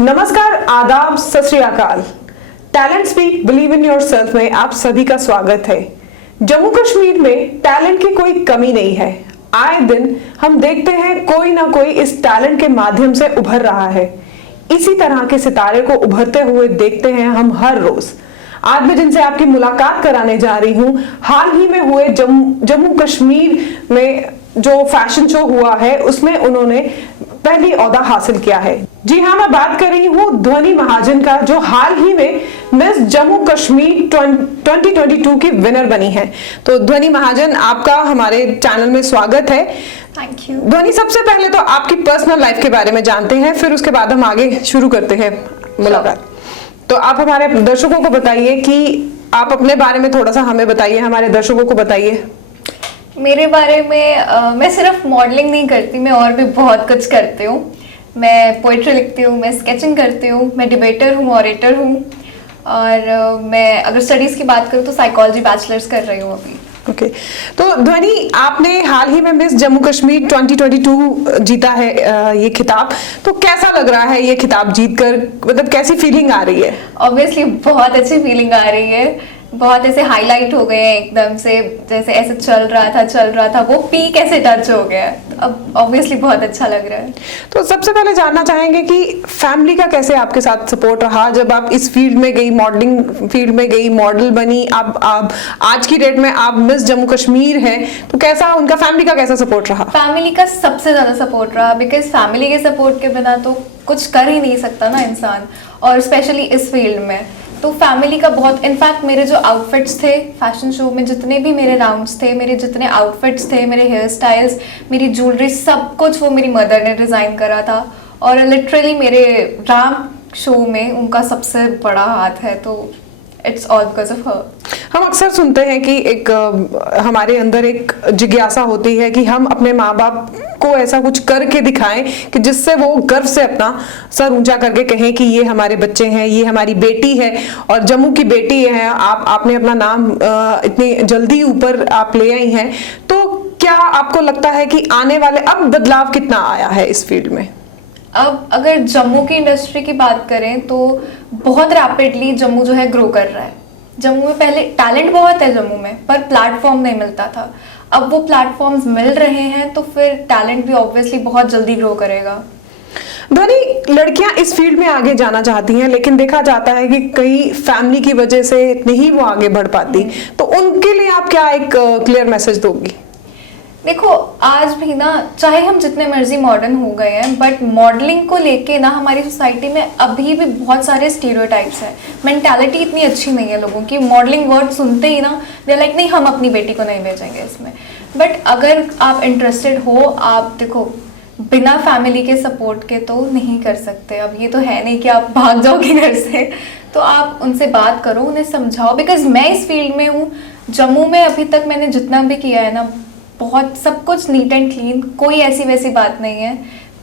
नमस्कार, आदाब, सत श्री अकाल। Talent speak believe in yourself में आप सभी का स्वागत है। जम्मू कश्मीर में टैलेंट की कोई कमी नहीं है। आए दिन हम देखते हैं कोई ना कोई इस टैलेंट के माध्यम से उभर रहा है। इसी तरह के सितारे को उभरते हुए देखते हैं हम हर रोज। आज मैं जिनसे आपकी मुलाकात कराने जा रही हूँ, हाल ही में हुए जम्मू कश्मीर में जो फैशन शो हुआ है उसमें उन्होंने पहली ओहदा हासिल किया है। जी हाँ, मैं बात कर रही हूँ ध्वनि महाजन का, जो हाल ही में मिस जम्मू कश्मीर 2022 की विनर बनी है। तो ध्वनि महाजन, आपका हमारे चैनल में स्वागत है। Thank you. ध्वनि, सबसे पहले तो आपकी पर्सनल लाइफ के बारे में जानते हैं, फिर उसके बाद हम आगे शुरू करते हैं मुलाकात। तो आप हमारे दर्शकों को बताइए कि आप अपने बारे में थोड़ा सा हमें बताइए, हमारे दर्शकों को बताइए। मेरे बारे में मैं सिर्फ मॉडलिंग नहीं करती, मैं और भी बहुत कुछ करती हूँ। मैं पोइट्री लिखती हूँ, मैं स्केचिंग करती हूँ, मैं डिबेटर हूँ, ऑरेटर हूँ, और मैं अगर स्टडीज़ की बात करूँ तो साइकोलॉजी बैचलर्स कर रही हूँ अभी। ओके। तो ध्वनि, आपने हाल ही में मिस जम्मू कश्मीर 2022 जीता है ये खिताब। तो कैसा लग रहा है ये खिताब जीतकर, मतलब कैसी फीलिंग आ रही है? ऑब्वियसली बहुत अच्छी फीलिंग आ रही है। बहुत ऐसे हाईलाइट हो गए हैं एकदम से, जैसे ऐसे चल रहा था वो पीक ऐसे टच हो गया। अब ऑब्वियसली बहुत अच्छा लग रहा है। तो सबसे पहले जानना चाहेंगे कि फैमिली का कैसे आपके साथ सपोर्ट रहा जब आप इस फील्ड में गई, मॉडलिंग फील्ड में गई, मॉडल बनी, अब आप आज की डेट में आप मिस जम्मू कश्मीर है, तो कैसा उनका फैमिली का कैसा सपोर्ट रहा? फैमिली का सबसे ज्यादा सपोर्ट रहा, बिकॉज फैमिली के सपोर्ट के बिना तो कुछ कर ही नहीं सकता ना इंसान, और स्पेशली इस फील्ड में। तो फैमिली का बहुत, इनफैक्ट मेरे जो आउटफिट्स थे फैशन शो में, जितने भी मेरे राउंड्स थे, मेरे जितने आउटफिट्स थे, मेरे हेयर स्टाइल्स, मेरी ज्वेलरी, सब कुछ वो मेरी मदर ने डिज़ाइन करा था। और लिटरली मेरे राम शो में उनका सबसे बड़ा हाथ है, तो it's all because of her. हम अक्सर सुनते हैं कि एक हमारे अंदर एक जिज्ञासा होती है कि हम अपने माँ बाप को ऐसा कुछ करके दिखाएं कि जिससे वो गर्व से अपना सर ऊंचा करके कहें कि ये हमारे बच्चे हैं, ये हमारी बेटी है और जम्मू की बेटी है। आपने अपना नाम इतनी जल्दी ऊपर आप ले आई हैं। तो क्या आपको लगता है कि आने वाले अब बदलाव कितना आया है इस फील्ड में? अब अगर जम्मू की इंडस्ट्री की बात करें तो बहुत रैपिडली जम्मू जो है ग्रो कर रहा है। जम्मू में पहले टैलेंट बहुत है जम्मू में, पर प्लेटफॉर्म नहीं मिलता था। अब वो प्लेटफॉर्म्स मिल रहे हैं, तो फिर टैलेंट भी ऑब्वियसली बहुत जल्दी ग्रो करेगा। ध्वनि, लड़कियां इस फील्ड में आगे जाना चाहती हैं, लेकिन देखा जाता है कि कई फैमिली की वजह से नहीं वो आगे बढ़ पाती। तो उनके लिए आप क्या एक क्लियर मैसेज दोगी? देखो, आज भी ना, चाहे हम जितने मर्जी मॉडर्न हो गए हैं, बट मॉडलिंग को लेके ना हमारी सोसाइटी में अभी भी बहुत सारे स्टीरियोटाइप्स हैं। मेंटालिटी इतनी अच्छी नहीं है लोगों की। मॉडलिंग वर्ड सुनते ही ना दे लाइक, नहीं, हम अपनी बेटी को नहीं भेजेंगे इसमें। बट अगर आप इंटरेस्टेड हो, आप देखो, बिना फैमिली के सपोर्ट के तो नहीं कर सकते। अब ये तो है नहीं कि आप भाग जाओगे घर से, तो आप उनसे बात करो, उन्हें समझाओ। बिकॉज मैं इस फील्ड में हूँ, जम्मू में अभी तक मैंने जितना भी किया है ना, बहुत सब कुछ नीट एंड क्लीन, कोई ऐसी वैसी बात नहीं है,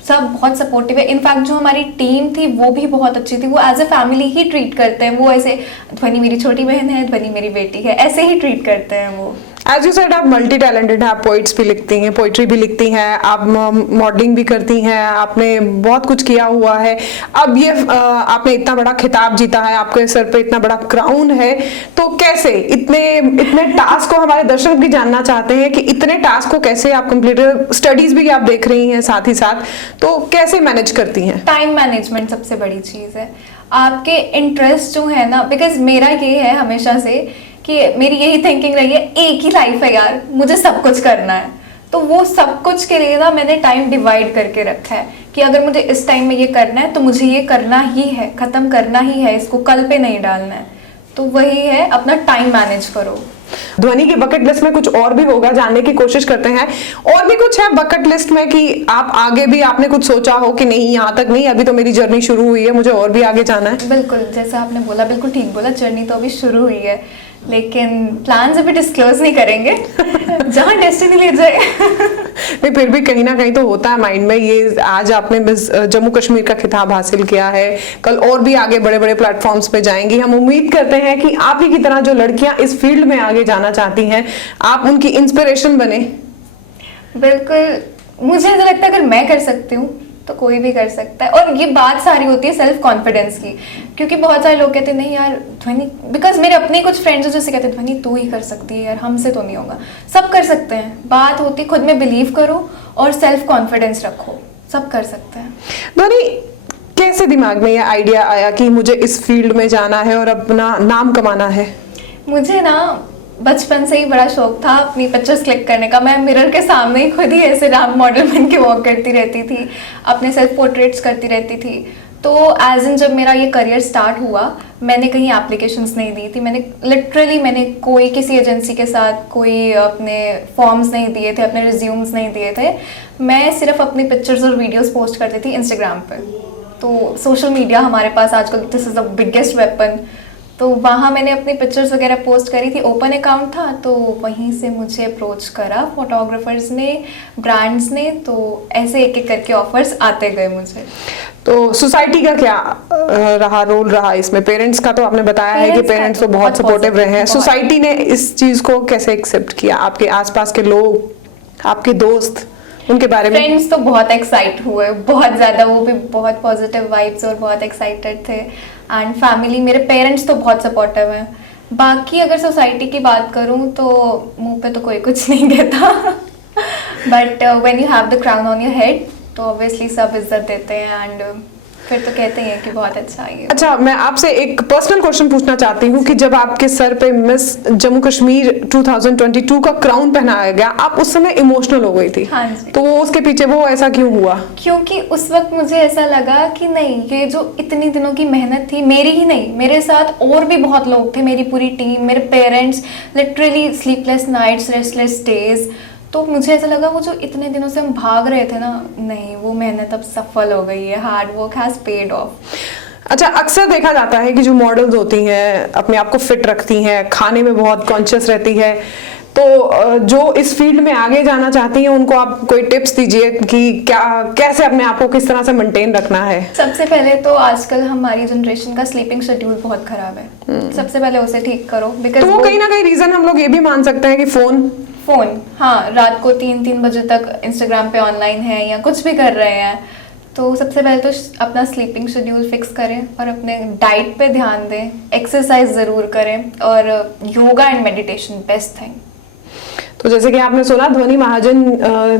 सब बहुत सपोर्टिव है। इनफैक्ट जो हमारी टीम थी वो भी बहुत अच्छी थी। वो एज ए फैमिली ही ट्रीट करते हैं। वो ऐसे, ध्वनि मेरी छोटी बहन है, ध्वनि मेरी बेटी है, ऐसे ही ट्रीट करते हैं वो। एज यू सेड, आप मल्टी टैलेंटेड हैं, आप पोइट्स भी लिखती हैं, पोइट्री भी लिखती हैं, आप मॉडलिंग भी करती हैं, आपने बहुत कुछ किया हुआ है। अब ये आपने इतना बड़ा खिताब जीता है, आपके सर पे इतना बड़ा क्राउन है, तो कैसे इतने टास्क को, हमारे दर्शक भी जानना चाहते हैं कि इतने टास्क को कैसे आप कंप्लीट, स्टडीज भी आप देख रही हैं साथ ही साथ, तो कैसे मैनेज करती हैं? टाइम मैनेजमेंट सबसे बड़ी चीज़ है। आपके इंटरेस्ट जो है ना, बिकॉज मेरा ये है हमेशा से कि मेरी यही थिंकिंग रही है, एक ही लाइफ है यार, मुझे सब कुछ करना है। तो वो सब कुछ के लिए ना मैंने टाइम डिवाइड करके रखा है कि अगर मुझे इस टाइम में ये करना है तो मुझे ये करना ही है, खत्म करना ही है, इसको कल पे नहीं डालना है। तो वही है, अपना टाइम मैनेज करो। ध्वनि की बकेट लिस्ट में कुछ और भी होगा, जानने की कोशिश करते हैं। और भी कुछ है बकेट लिस्ट में कि आप आगे भी आपने कुछ सोचा हो कि नहीं, यहाँ तक नहीं, अभी तो मेरी जर्नी शुरू हुई है, मुझे और भी आगे जाना है? बिल्कुल, जैसे आपने बोला, बिल्कुल ठीक बोला, जर्नी तो अभी शुरू हुई है, लेकिन प्लान्स अभी डिस्क्लोज नहीं करेंगे। जहाँ डेस्टिनी ले जाए। नहीं, फिर भी कहीं ना कहीं तो होता है माइंड में। ये आज आपने जम्मू कश्मीर का खिताब हासिल किया है, कल और भी आगे बड़े बड़े प्लेटफॉर्म्स पे जाएंगी। हम उम्मीद करते हैं कि आप ही की तरह जो लड़कियां इस फील्ड में आगे जाना चाहती हैं, आप उनकी इंस्पिरेशन बने। बिल्कुल, मुझे ऐसा लगता है अगर मैं कर सकती हूँ तो कोई भी कर सकता है। और ये बात सारी होती है सेल्फ कॉन्फिडेंस की, क्योंकि बहुत सारे लोग कहते हैं नहीं यार ध्वनि, बिकॉज मेरे अपने कुछ फ्रेंड्स हैं जैसे कहते हैं ध्वनि तू ही कर सकती है यार, हमसे तो नहीं होगा। सब कर सकते हैं, बात होती खुद में बिलीव करो और सेल्फ कॉन्फिडेंस रखो, सब कर सकते हैं। ध्वनि, कैसे दिमाग में ये आइडिया आया कि मुझे इस फील्ड में जाना है और अपना नाम कमाना है? मुझे ना बचपन से ही बड़ा शौक था अपनी पिक्चर्स क्लिक करने का। मैं मिरर के सामने ही खुद ही ऐसे राम मॉडल बन के वॉक करती रहती थी, अपने सेल्फ पोर्ट्रेट्स करती रहती थी। तो एज इन जब मेरा ये करियर स्टार्ट हुआ, मैंने कहीं एप्लीकेशंस नहीं दी थी, मैंने कोई किसी एजेंसी के साथ कोई अपने फॉर्म्स नहीं दिए थे, अपने रिज्यूम्स नहीं दिए थे। मैं सिर्फ अपनी पिक्चर्स और वीडियोस पोस्ट करती थी इंस्टाग्राम पे। तो सोशल मीडिया हमारे पास आजकल this is the biggest weapon. तो वहाँ मैंने अपनी पिक्चर्स वगैरह पोस्ट करी थी, ओपन अकाउंट था, तो वहीं से मुझे अप्रोच करा फोटोग्राफर्स ने, ब्रांड्स ने, तो ऐसे एक एक करके ऑफर्स आते गए मुझे। तो सोसाइटी का क्या रोल रहा इसमें? पेरेंट्स का तो आपने बताया है कि पेरेंट्स तो बहुत सपोर्टिव रहे हैं। सोसाइटी ने इस चीज को कैसे एक्सेप्ट किया? आपके आसपास के लोग, आपके दोस्त, उनके बारे में? फ्रेंड्स तो बहुत एक्साइट हुए, बहुत ज़्यादा, वो भी बहुत पॉजिटिव वाइब्स और बहुत एक्साइटेड थे। एंड फैमिली, मेरे पेरेंट्स तो बहुत सपोर्टिव हैं। बाकी अगर सोसाइटी की बात करूं तो मुंह पे तो कोई कुछ नहीं कहता, but when you have the crown on your head तो ऑब्वियसली सब इज्जत देते हैं एंड फिर तो कहते हैं कि बहुत अच्छा है। अच्छा, मैं आपसे एक पर्सनल क्वेश्चन पूछना चाहती हूँ कि जब आपके सर पे मिस जम्मू कश्मीर 2022 का क्राउन पहनाया गया, आप उस समय इमोशनल हो गई थी। हाँ जी। तो उसके पीछे वो ऐसा क्यों हुआ? क्योंकि उस वक्त मुझे ऐसा लगा कि नहीं, ये जो इतनी दिनों की मेहनत थी, मेरी ही नहीं, मेरे साथ और भी बहुत लोग थे, मेरी पूरी टीम, मेरे parents, literally sleepless nights, restless days. तो मुझे ऐसा लगा वो जो इतने दिनों से हम भाग रहे थे ना, नहीं, वो मेहनत अब सफल हो गई है, hard work has paid of. अच्छा, अक्सर देखा जाता है कि जो मॉडल्स होती हैं अपने आप को फिट रखती हैं, खाने में बहुत कॉन्शियस रहती है, तो जो इस फील्ड में आगे जाना चाहती हैं उनको आप कोई टिप्स दीजिए कि कैसे अपने आप को किस तरह से मेंटेन रखना है? सबसे पहले तो आजकल हमारी जनरेशन का स्लीपिंग शेड्यूल बहुत खराब है। सबसे पहले उसे ठीक करो, बिकॉज तो वो कहीं ना कहीं रीजन हम लोग ये भी मान सकते हैं कि फोन, हाँ, रात को 3-3 बजे तक इंस्टाग्राम पे ऑनलाइन है या कुछ भी कर रहे हैं। तो सबसे पहले तो अपना स्लीपिंग शेड्यूल फिक्स करें और अपने डाइट पे ध्यान दें, एक्सरसाइज ज़रूर करें और yoga and meditation best thing. तो जैसे कि आपने सुना, ध्वनि महाजन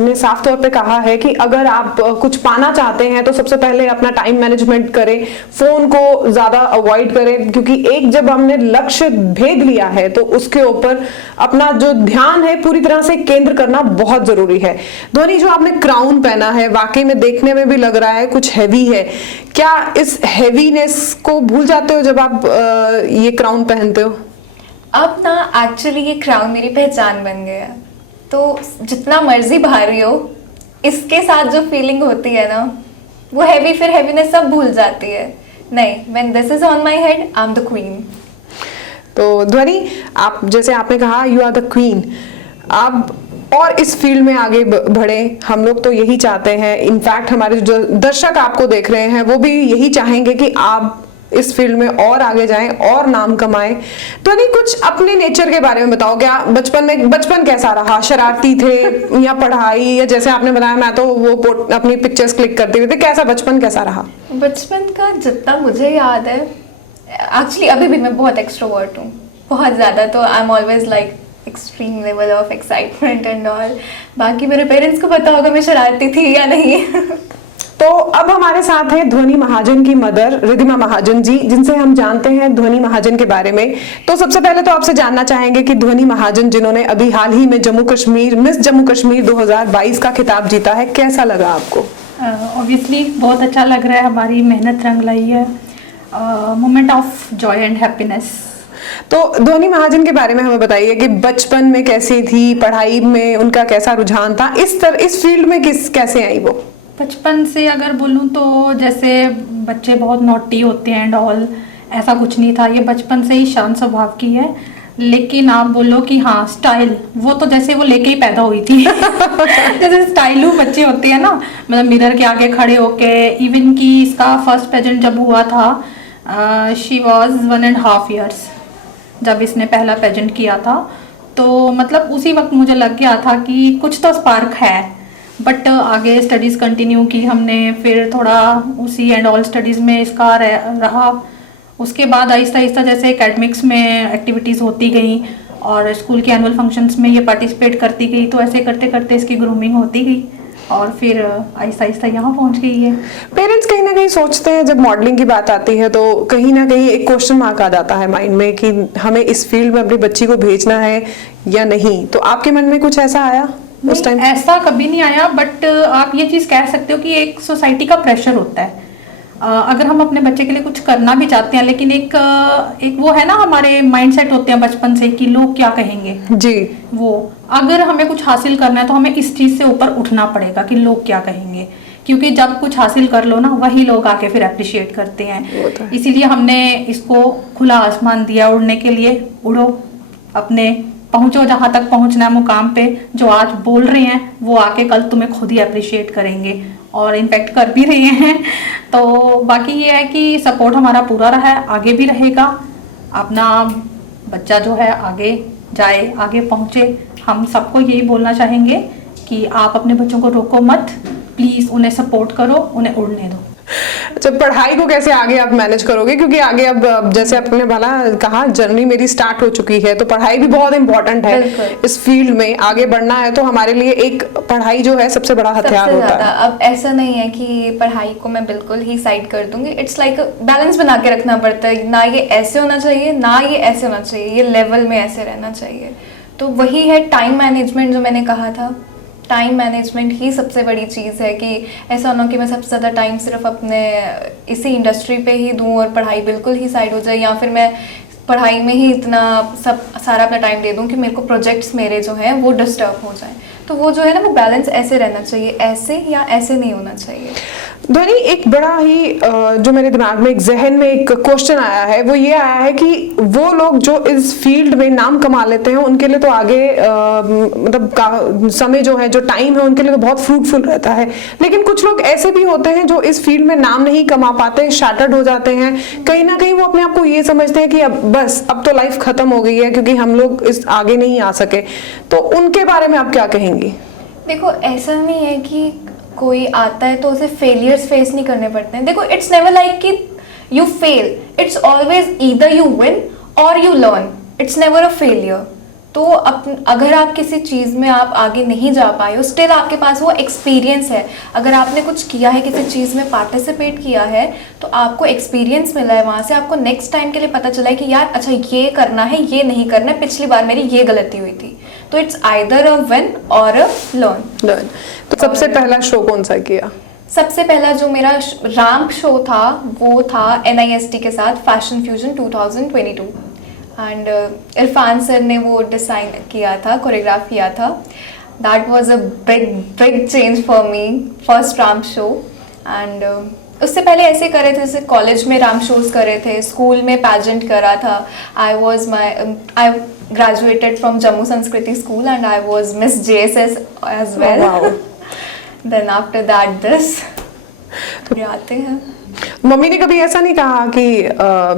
ने साफ तौर पे कहा है कि अगर आप कुछ पाना चाहते हैं तो सबसे पहले अपना टाइम मैनेजमेंट करें, फोन को ज्यादा अवॉइड करें, क्योंकि एक जब हमने लक्ष्य भेद लिया है तो उसके ऊपर अपना जो ध्यान है पूरी तरह से केंद्र करना बहुत जरूरी है। ध्वनि, जो आपने क्राउन पहना है वाकई में देखने में भी लग रहा है कुछ हैवी है, क्या इस हैवीनेस को भूल जाते हो जब आप ये क्राउन पहनते हो? अब ना एक्चुअली ये क्राउन मेरी पहचान बन गया है, तो जितना मर्जी भारी हो, इसके साथ जो फीलिंग होती है ना, वो हैवी, फिर हैवीनेस सब भूल जाती है। नहीं, when this is on my head, I am the queen. तो ध्वनि, आप जैसे आपने कहा यू आर द क्वीन, आप और इस फील्ड में आगे बढ़े, हम लोग तो यही चाहते हैं। इनफैक्ट हमारे जो दर्शक आपको देख रहे हैं वो भी यही चाहेंगे कि आप इस फील्ड में और आगे जाएं और नाम कमाएं। तो नहीं, कुछ अपने नेचर के बारे में बताओ। क्या बचपन कैसा रहा? शरारती थे या पढ़ाई, या जैसे आपने बताया मैं तो वो अपनी पिक्चर्स क्लिक करती हुई थी, कैसा बचपन कैसा रहा? बचपन का जितना मुझे याद है, एक्चुअली अभी भी मैं बहुत एक्सट्रोवर्ट हूँ, बहुत ज़्यादा। तो I am always like extreme level of excitement and all. बाकी मेरे पेरेंट्स को पता होगा मैं शरारती थी या नहीं। तो अब हमारे साथ है ध्वनि महाजन की मदर रिद्धिमा महाजन जी, जिनसे हम जानते हैं ध्वनि महाजन के बारे में। तो सबसे पहले तो आपसे जानना चाहेंगे कि ध्वनि महाजन, जिन्होंने अभी हाल ही में मिस जम्मू कश्मीर 2022 का खिताब जीता है, कैसा लगा आपको? ऑब्वियसली बहुत अच्छा लग रहा है, हमारी मेहनत रंग लाई है। Moment of Joy and happiness. तो ध्वनि महाजन के बारे में हमें बताइए कि बचपन में कैसी थी, पढ़ाई में उनका कैसा रुझान था, इस फील्ड में कैसे आई वो? बचपन से अगर बोलूँ तो जैसे बच्चे बहुत नॉटी होते हैं एंड ऑल, ऐसा कुछ नहीं था। ये बचपन से ही शांत स्वभाव की है। लेकिन आप बोलो कि हाँ स्टाइल, वो तो जैसे वो लेके ही पैदा हुई थी। जैसे स्टाइलू बच्चे होते हैं ना, मतलब मिरर के आगे खड़े होके, इवन कि इसका फर्स्ट पेजेंट जब हुआ था, शी वॉज 1.5 years जब इसने पहला पेजेंट किया था। तो मतलब उसी वक्त मुझे लग गया था कि कुछ तो स्पार्क है। बट आगे स्टडीज़ कंटिन्यू की हमने, फिर थोड़ा उसी एंड ऑल स्टडीज़ में इसका रहा। उसके बाद आहिस्ता आहिस्ता जैसे एकेडमिक्स में एक्टिविटीज़ होती गई और स्कूल के एनुअल फंक्शंस में ये पार्टिसिपेट करती गई, तो ऐसे करते करते इसकी ग्रूमिंग होती गई और फिर आहिस्ता आहिस्ता यहाँ पहुँच गई है। पेरेंट्स कहीं ना कहीं सोचते हैं, जब मॉडलिंग की बात आती है तो कहीं ना कहीं एक क्वेश्चन मार्क आ जाता है माइंड में कि हमें इस फील्ड में अपनी बच्ची को भेजना है या नहीं। तो आपके मन में कुछ ऐसा आया उस टाइम? ऐसा कभी नहीं आया, बट आप ये चीज़ कह सकते हो कि एक सोसाइटी का प्रेशर होता है। अगर हम अपने बच्चे के लिए कुछ करना भी चाहते हैं, लेकिन एक वो है ना, हमारे माइंडसेट होते हैं बचपन से कि लोग क्या कहेंगे जी। वो अगर हमें कुछ हासिल करना है तो हमें इस चीज़ से ऊपर उठना पड़ेगा कि लोग क्या कहेंगे, क्योंकि जब कुछ हासिल कर लो ना, वही लोग आके फिर अप्रिशिएट करते हैं। इसीलिए हमने इसको खुला आसमान दिया उड़ने के लिए। उड़ो, अपने पहुंचो जहां तक पहुंचना है मुकाम पे। जो आज बोल रहे हैं वो आके कल तुम्हें खुद ही अप्रिशिएट करेंगे और इनफैक्ट कर भी रहे हैं। तो बाकी ये है कि सपोर्ट हमारा पूरा रहा है, आगे भी रहेगा। अपना बच्चा जो है आगे जाए, आगे पहुंचे। हम सबको यही बोलना चाहेंगे कि आप अपने बच्चों को रोको मत, प्लीज़ उन्हें सपोर्ट करो, उन्हें उड़ने दो। जब पढ़ाई को कैसे आगे आप मैनेज करोगे, क्योंकि आगे अब जैसे आपने भला कहा जर्नी मेरी स्टार्ट हो चुकी है, तो पढ़ाई भी बहुत इंपॉर्टेंट है इस फील्ड में आगे बढ़ना है। तो हमारे लिए एक पढ़ाई जो है सबसे बड़ा हथियार होता है। अब ऐसा नहीं है कि पढ़ाई को मैं बिल्कुल ही साइड कर दूंगी। इट्स लाइक बैलेंस बना के रखना पड़ता है, ना ये ऐसे होना चाहिए ना ये ऐसे होना चाहिए, ये लेवल में ऐसे रहना चाहिए। तो वही है टाइम मैनेजमेंट, जो मैंने कहा था। टाइम मैनेजमेंट ही सबसे बड़ी चीज़ है कि ऐसा ना हो कि मैं सबसे ज़्यादा टाइम सिर्फ अपने इसी इंडस्ट्री पे ही दूं और पढ़ाई बिल्कुल ही साइड हो जाए, या फिर मैं पढ़ाई में ही इतना सारा अपना टाइम दे दूं कि मेरे को प्रोजेक्ट्स मेरे जो हैं वो डिस्टर्ब हो जाए। तो वो जो है ना, वो बैलेंस ऐसे रहना चाहिए, ऐसे या ऐसे नहीं होना चाहिए। ध्वनि, एक बड़ा ही जो मेरे दिमाग में एक जहन में एक क्वेश्चन आया है, वो ये आया है कि वो लोग जो इस फील्ड में नाम कमा लेते हैं उनके लिए तो आगे मतलब समय जो है, जो टाइम है, उनके लिए तो बहुत फ्रूटफुल रहता है। लेकिन कुछ लोग ऐसे भी होते हैं जो इस फील्ड में नाम नहीं कमा पाते, शैटर्ड हो जाते हैं। कहीं ना कहीं वो अपने आप को ये समझते हैं कि अब तो लाइफ खत्म हो गई है, क्योंकि हम लोग इस आगे नहीं आ सके। तो उनके बारे में आप क्या कहेंगी? देखो, ऐसा नहीं है कि कोई आता है तो उसे फेलियर्स फेस नहीं करने पड़ते हैं। देखो, इट्स नेवर लाइक कि you fail, it's always either you win और you learn, it's never a failure. तो अगर आप किसी चीज़ में आप आगे नहीं जा पाए हो, स्टिल आपके पास वो एक्सपीरियंस है। अगर आपने कुछ किया है, किसी चीज़ में पार्टिसिपेट किया है, तो आपको एक्सपीरियंस मिला है वहाँ से। आपको नेक्स्ट टाइम के लिए पता चला है कि यार अच्छा ये करना है, ये नहीं करना है, पिछली बार मेरी ये गलती हुई थी। तो इट्स आइदर अ विन और अ लर्न। तो सबसे पहला शो कौन सा किया? सबसे पहला जो मेरा रैंप शो था वो था NIST के साथ, fashion fusion 2022। And Irfan sir ने वो डिज़ाइन किया था, कोरियोग्राफ किया था। That was a big change for me, first ramp show. And उससे पहले ऐसे करे थे, जैसे कॉलेज में रैंप शोज करे थे, स्कूल में पैजेंट करा था। आई graduated from Jammu Sanskriti School and I was Miss JSS as well. Wow. Then after that this आते हैं। मम्मी ने कभी ऐसा नहीं कहा कि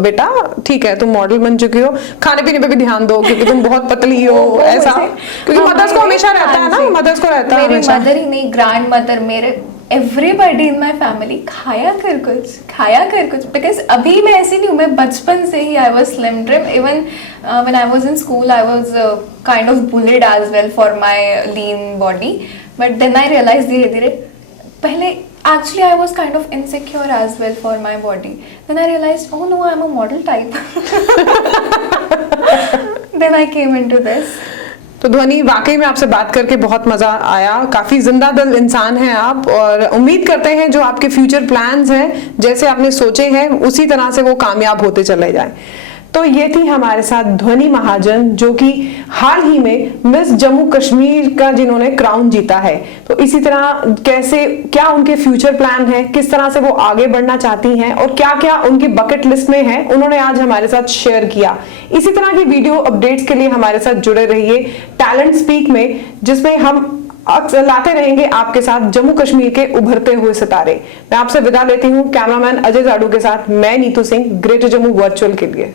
बेटा ठीक है तुम मॉडल बन चुकी हो, खाने पीने पे भी ध्यान दो क्योंकि तुम बहुत पतली हो, ऐसा? क्योंकि मदर्स को हमेशा रहता है ना, मदर्स को रहता है हमेशा। मेरी मदर ही नहीं, ग्रैंड मदर, मेरे एवरीबडी इन माई फैमिली, खाया कर कुछ। बिकॉज अभी मैं ऐसी नहीं हूँ, मैं बचपन से ही I was slim trim. Even when I was in school I was kind of bullied as well for my lean body. But then I realize धीरे धीरे, पहले actually I was kind of insecure as well for my body. Then I realized, oh no, I'm a model type. Then I came into this. तो ध्वनि, वाकई में आपसे बात करके बहुत मजा आया। काफी जिंदा दिल इंसान हैं आप और उम्मीद करते हैं जो आपके फ्यूचर प्लान्स हैं, जैसे आपने सोचे हैं उसी तरह से वो कामयाब होते चले जाएं। तो ये थी हमारे साथ ध्वनि महाजन, जो कि हाल ही में मिस जम्मू कश्मीर का जिन्होंने क्राउन जीता है। तो इसी तरह कैसे, क्या उनके फ्यूचर प्लान है, किस तरह से वो आगे बढ़ना चाहती हैं और क्या क्या उनकी बकेट लिस्ट में है, उन्होंने आज हमारे साथ शेयर किया। इसी तरह की वीडियो अपडेट्स के लिए हमारे साथ जुड़े रहिए टैलेंट स्पीक में, जिसमें हम अक्सर लाते रहेंगे आपके साथ जम्मू कश्मीर के उभरते हुए सितारे। मैं आपसे विदा लेती हूँ कैमरामैन अजय जाडू के साथ। मैं नीतू सिंह, ग्रेटर जम्मू वर्चुअल के लिए।